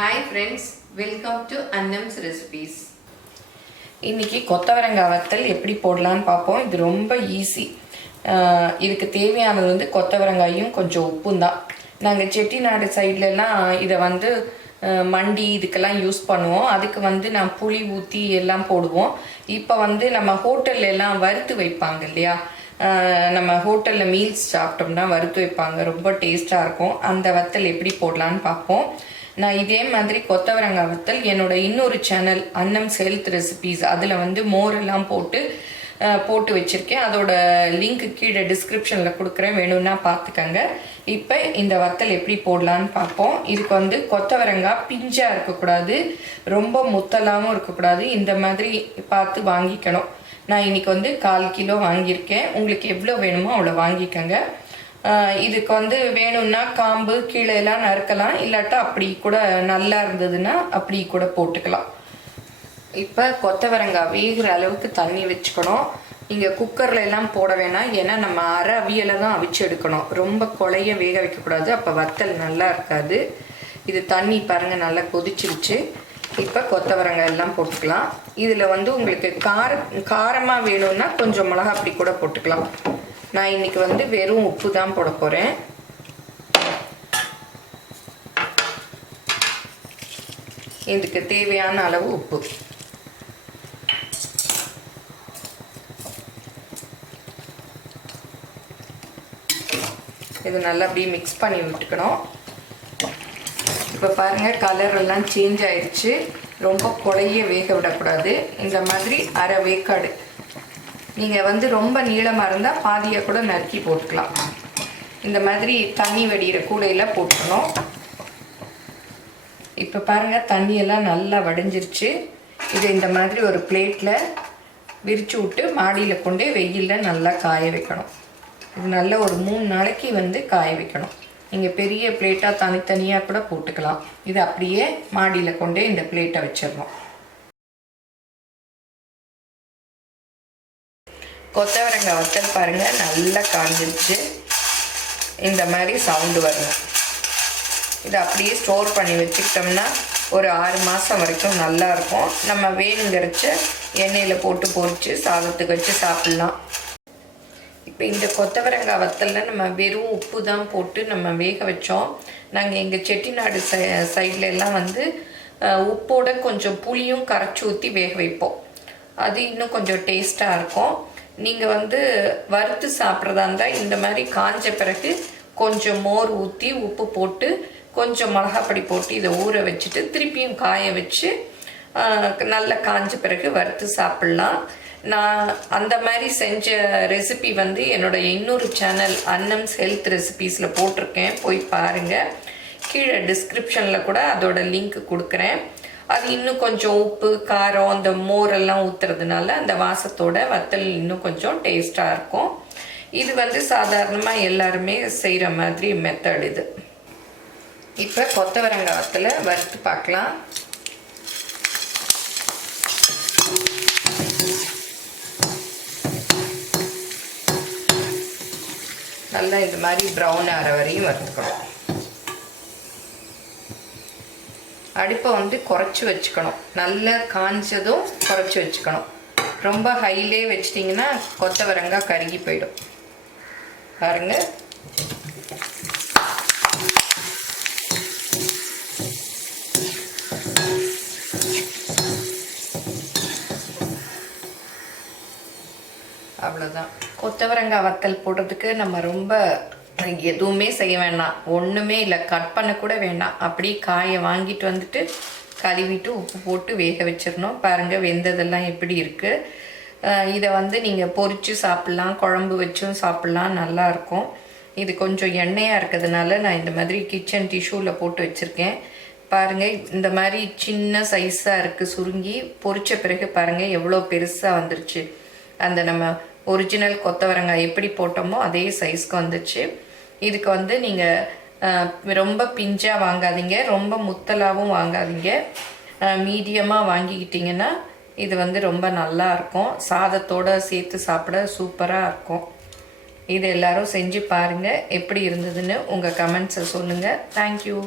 Hi friends, welcome to Annam's Recipes. இன்னைக்கு கொத்தவரங்காய் வத்தல் எப்படி போடலாம்னு பாப்போம். இது ரொம்ப ஈஸி. இதுக்கு தேவையானது வந்து கொத்தவரங்காயும் கொஞ்சம் உப்பும் தான். நாங்க செட்டிநாடு சைடுல எல்லாம் இத வந்து மண்டி இதுக்கெல்லாம் யூஸ் பண்ணுவோம். அதுக்கு வந்து நான் புளி ஊத்தி எல்லாம் போடுவோம். இப்போ வந்து நம்ம ஹோட்டல்ல எல்லாம் வறுத்து வைப்பாங்க இல்லையா? நம்ம ஹோட்டல்ல மீல்ஸ் சாப்பிட்டோம்னா வறுத்து வைப்பாங்க. ரொம்ப டேஸ்டா இருக்கும். அந்த வத்தல் எப்படி போடலாம்னு பாப்போம். நான் இதே மாதிரி கொத்தவரங்காய் வத்தல் என்னோட இன்னொரு சேனல் அன்னம்ஸ் ஹெல்த் ரெசிபீஸ் அதில் வந்து மோரெல்லாம் போட்டு வச்சுருக்கேன். அதோட லிங்க் கீழே டிஸ்கிரிப்ஷனில் கொடுக்குறேன், வேணும்னா பார்த்துக்கங்க. இப்போ இந்த வத்தல் எப்படி போடலான்னு பார்ப்போம். இதுக்கு வந்து கொத்தவரங்காய் பிஞ்சாக இருக்கக்கூடாது, ரொம்ப முத்தலாகவும் இருக்கக்கூடாது. இந்த மாதிரி பார்த்து வாங்கிக்கணும். நான் இன்னைக்கு வந்து 1/4 கிலோ வாங்கியிருக்கேன். உங்களுக்கு எவ்வளோ வேணுமோ அவ்வளோ வாங்கிக்கோங்க. இதுக்கு வந்து வேணும்னா காம்பு கீழே எல்லாம் நறுக்கலாம், இல்லாட்டா அப்படி கூட நல்லா இருந்ததுன்னா அப்படி கூட போட்டுக்கலாம். இப்போ கொத்தவரங்காய் வேகிற அளவுக்கு தண்ணி வச்சுக்கணும். இங்கே குக்கரில் எல்லாம் போட வேணாம், ஏன்னா நம்ம அரை அவியலை தான் அவிச்சு எடுக்கணும். ரொம்ப கொலைய வேக வைக்கக்கூடாது, அப்போ வத்தல் நல்லா இருக்காது. இது தண்ணி பாருங்கள் நல்லா கொதிச்சிருச்சு. இப்போ கொத்தவரங்காய் எல்லாம் போட்டுக்கலாம். இதில் வந்து உங்களுக்கு காரமாக வேணும்னா கொஞ்சம் மிளகா அப்படி கூட போட்டுக்கலாம். நான் இன்னைக்கு வந்து வெறும் உப்பு தான் போட போறேன். இதுக்கு தேவையான அளவு உப்பு. இது நல்லா அப்படியே மிக்ஸ் பண்ணி விட்டுக்கணும். இப்போ பாருங்க கலர் எல்லாம் சேஞ்ச் ஆயிடுச்சு. ரொம்ப கொலைய வேக விடக்கூடாது. இந்த மாதிரி அரை வேக்காடு. நீங்கள் வந்து ரொம்ப நீளமாக இருந்தால் பாதியாக கூட நறுக்கி போட்டுக்கலாம். இந்த மாதிரி தண்ணி வடிகிற கூடையில் போட்டுக்கணும். இப்போ பாருங்கள் தண்ணியெல்லாம் நல்லா வடிஞ்சிருச்சு. இதை இந்த மாதிரி ஒரு பிளேட்டில் விரிச்சு விட்டு மாடியில் கொண்டே வெயிலில் நல்லா காய வைக்கணும். இது நல்லா ஒரு 3 நாளைக்கு வந்து காய வைக்கணும். நீங்கள் பெரிய பிளேட்டாக தனித்தனியாக கூட போட்டுக்கலாம். இது அப்படியே மாடியில் கொண்டே இந்த பிளேட்டை வச்சிடணும். கொத்தவரங்காய் வத்தல் பாருங்கள் நல்லா காஞ்சிருச்சு. இந்த மாதிரி சவுண்டு வரணும். இதை அப்படியே ஸ்டோர் பண்ணி வச்சுக்கிட்டோம்னா ஒரு 6 மாதம் வரைக்கும் நல்லாயிருக்கும். நம்ம வேணுங்கிறச்ச எண்ணெயில் போட்டு பொரித்து சாதத்துக்கு வச்சு சாப்பிட்லாம். இப்போ இந்த கொத்தவரங்காய் வத்தலில் நம்ம வெறும் உப்பு தான் போட்டு நம்ம வேக வச்சோம். நாங்கள் எங்கள் செட்டிநாடு சைடில் எல்லாம் வந்து உப்போட கொஞ்சம் புளியும் கரைச்சி ஊற்றி வேக வைப்போம். அது இன்னும் கொஞ்சம் டேஸ்ட்டாக இருக்கும். நீங்கள் வந்து வறுத்து சாப்பிட்றதா இருந்தால் இந்த மாதிரி காஞ்ச பிறகு கொஞ்சம் மோர் ஊற்றி உப்பு போட்டு கொஞ்சம் மிளகாப்பொடி போட்டு இதை ஊற வச்சுட்டு திருப்பியும் காய வச்சு நல்லா காஞ்ச பிறகு வறுத்து சாப்பிட்லாம். நான் அந்த மாதிரி செஞ்ச ரெசிபி வந்து என்னோடய இன்னொரு சேனல் அன்னம்ஸ் ஹெல்த் ரெசிபீஸில் போட்டிருக்கேன், போய் பாருங்கள். கீழே டிஸ்கிரிப்ஷனில் கூட அதோட லிங்க் கொடுக்குறேன். அது இன்னும் கொஞ்சம் உப்பு காரம் அந்த மோரெல்லாம் ஊற்றுறதுனால அந்த வாசத்தோட வத்தல் இன்னும் கொஞ்சம் டேஸ்ட்டாக இருக்கும். இது வந்து சாதாரணமாக எல்லாருமே செய்கிற மாதிரி மெத்தட் இது. இப்போ கொத்தவரங்காய் வத்தலை வறுத்து பார்க்கலாம். நல்லா இந்த மாதிரி ப்ரௌன் ஆகிற வரையும் வறுத்துக்கணும். அடுப்பை வந்து குறைச்சி வச்சுக்கணும். நல்லா காஞ்சதும் குறைச்சி வச்சுக்கணும். ரொம்ப ஹைலே வச்சிட்டிங்கன்னா கொத்தவரங்காய் கருகி போயிடும். பாருங்க அவ்வளோதான். கொத்தவரங்காய் வத்தல் போடுறதுக்கு நம்ம ரொம்ப எதுவுமே செய்ய வேண்டாம், ஒன்றுமே இல்லை, கட் பண்ண கூட வேண்டாம். அப்படி காயை வாங்கிட்டு வந்துட்டு கழுவிட்டு உப்பு போட்டு வேக வச்சிடணும். பாருங்கள் வெந்ததெல்லாம் எப்படி இருக்குது. இதை வந்து நீங்கள் பொரித்து சாப்பிட்லாம், குழம்பு வச்சும் சாப்பிட்லாம், நல்லாயிருக்கும். இது கொஞ்சம் எண்ணெயாக இருக்கிறதுனால நான் இந்த மாதிரி கிச்சன் டிஷ்யூவில் போட்டு வச்சுருக்கேன். பாருங்கள் இந்த மாதிரி சின்ன சைஸாக இருக்குது. சுருங்கி பொரித்த பிறகு பாருங்கள் எவ்வளோ பெருசாக வந்துருச்சு. அந்த நம்ம ஒரிஜினல் கொத்தவரங்காய் எப்படி போட்டோமோ அதே சைஸ்க்கு வந்துச்சு. இதுக்கு வந்து நீங்கள் ரொம்ப பிஞ்சாக வாங்காதீங்க, ரொம்ப முத்தலாகவும் வாங்காதீங்க. மீடியமாக வாங்கிக்கிட்டிங்கன்னா இது வந்து ரொம்ப நல்லா இருக்கும். சாதத்தோடு சேர்த்து சாப்பிட சூப்பராக இருக்கும். இது எல்லாரும் செஞ்சு பாருங்கள். எப்படி இருந்ததுன்னு உங்கள் கமெண்ட்ஸை சொல்லுங்கள். தேங்க்யூ.